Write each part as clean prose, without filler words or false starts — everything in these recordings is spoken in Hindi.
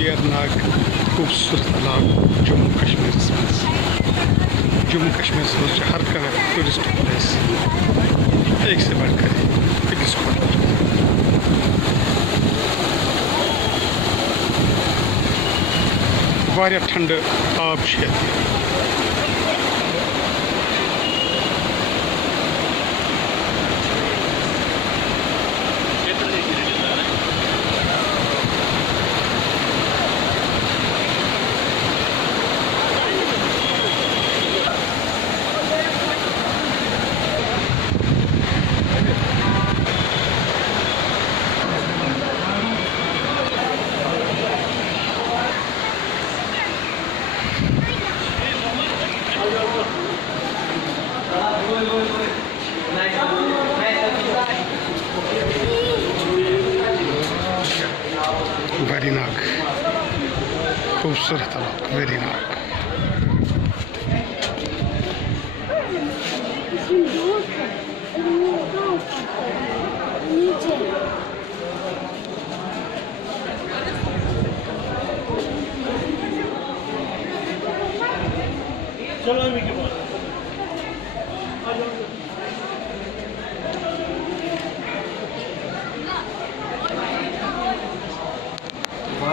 वेरनाग खूबसूरत इलाका जम्मू कश्मीर मज हर कह टूरिस्ट प्लेस एक से बढ़कर अकिस वारिया ठंड आब वेरीनाग खूबसूरत इलाका वेरीनाग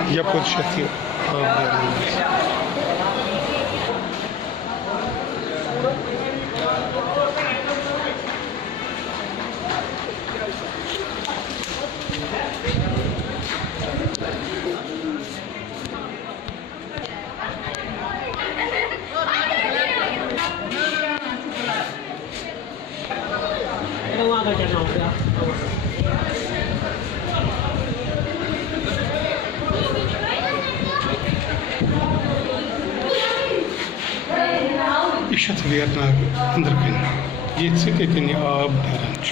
यपर यह वेरनाग अंदर कन ये आब नेरान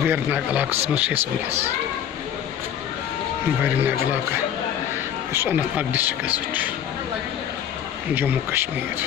वेरनाग इलाकस मज वनस वेरनाग इलाका अनंतनाग डिस्ट्रिक्ट जम्मू कश्मीर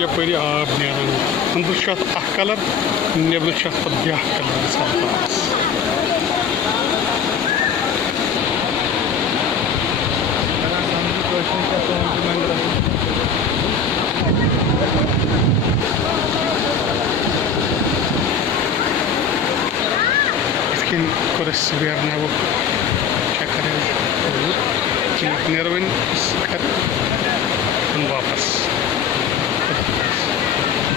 यपर आब नेरान अंदर कलर नबर ब्या कलर वेरनाग चक्कर नेर वन वापस